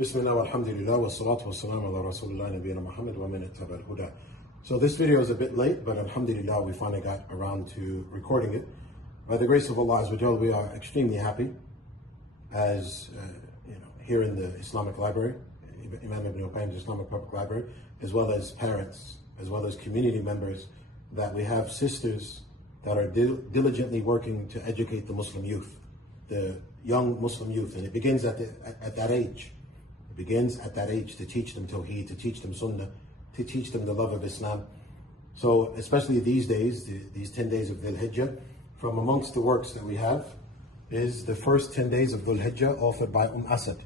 Bismillah walhamdulillah wa salatu wa salam ala rasulullah nabiyina Muhammad wa man ittaba al-huda. So this video is a bit late, but alhamdulillah we finally got around to recording it. By the grace of Allah Azza wa Jal, we are extremely happy as here in the Islamic Library, Imam Ibn Qayyim's Islamic Public Library, as well as parents, as well as community members, that we have sisters that are diligently working to educate the Muslim youth, the young Muslim youth, and it begins at that age. It begins at that age to teach them Tawheed, to teach them Sunnah, to teach them the love of Islam. So especially these days, these 10 days of Dhul Hijjah, from amongst the works that we have is the first 10 days of Dhul Hijjah, authored by Asad.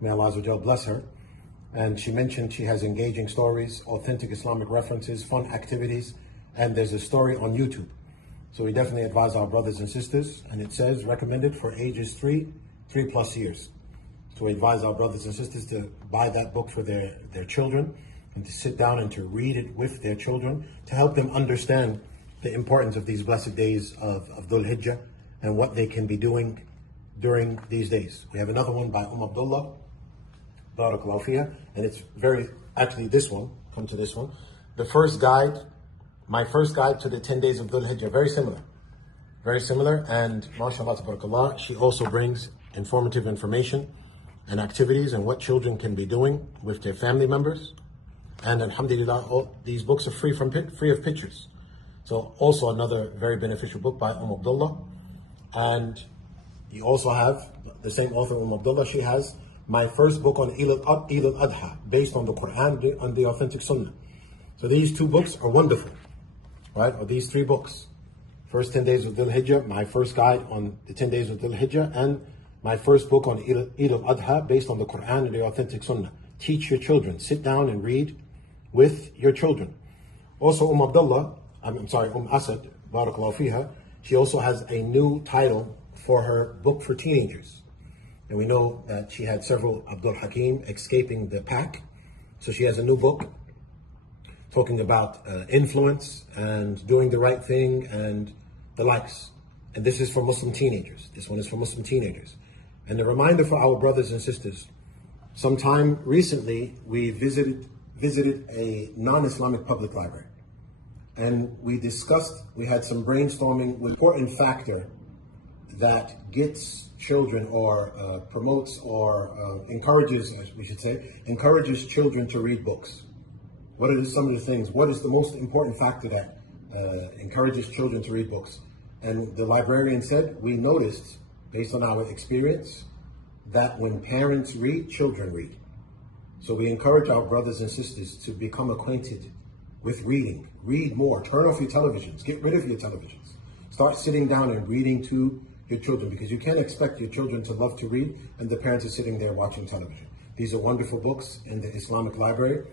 May Allah Azza wa Jal bless her. And she mentioned she has engaging stories, authentic Islamic references, fun activities, and there's a story on YouTube. So we definitely advise our brothers and sisters, and it says recommended for ages 3+ years. So we advise our brothers and sisters to buy that book for their children and to sit down and to read it with their children to help them understand the importance of these blessed days of Dhul Hijjah and what they can be doing during these days. We have another one by Abdullah, Barakallahu fiha, and it's actually this one, come to this one. The first guide, my first guide to the 10 days of Dhul Hijjah, very similar, and mashallah tabarakallah, she also brings informative information and activities and what children can be doing with their family members. And alhamdulillah, all these books are free of pictures. So also another very beneficial book by Abdullah. And you also have the same author, Abdullah, she has my first book on Eid al-Adha, based on the Quran and the authentic Sunnah. So these two books are wonderful, right? Or these three books. First 10 days of Dhul Hijjah, my first guide on the 10 days of Dhul Hijjah, and my first book on Eid al-Adha, based on the Quran and the authentic Sunnah. Teach your children. Sit down and read with your children. Also, Asad, Barakallahu fiha, she also has a new title for her book for teenagers. And we know that she had several Abdul Hakim, Escaping the Pack. So she has a new book talking about influence and doing the right thing and the likes. And this is for Muslim teenagers. This one is for Muslim teenagers. And a reminder for our brothers and sisters, sometime recently we visited a non-Islamic public library. And we had some brainstorming with an important factor that gets children or promotes or encourages children to read books. What are some of the things? What is the most important factor that encourages children to read books? And the librarian said, we noticed, based on our experience, that when parents read, children read. So we encourage our brothers and sisters to become acquainted with reading. Read more. Turn off your televisions. Get rid of your televisions. Start sitting down and reading to your children, because you can't expect your children to love to read and the parents are sitting there watching television. These are wonderful books in the Islamic Library.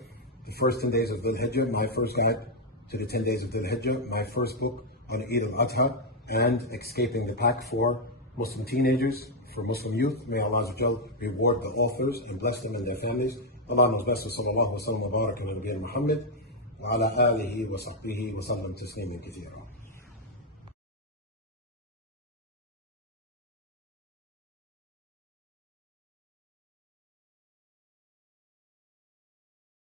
The first 10 days of Dhul Hijjah, my first guide to the 10 days of Dhul Hijjah, my first book on Eid al-Adha, and Escaping the Pack for Muslim teenagers, for Muslim youth. May Allah Azza wa Jal reward the authors and bless them and their families. Allah knows best. Sallallahu wa sallam wa barak ala nabiyyina Muhammad wa ala alihi wa sahbihi wa sallam tasliman kathira.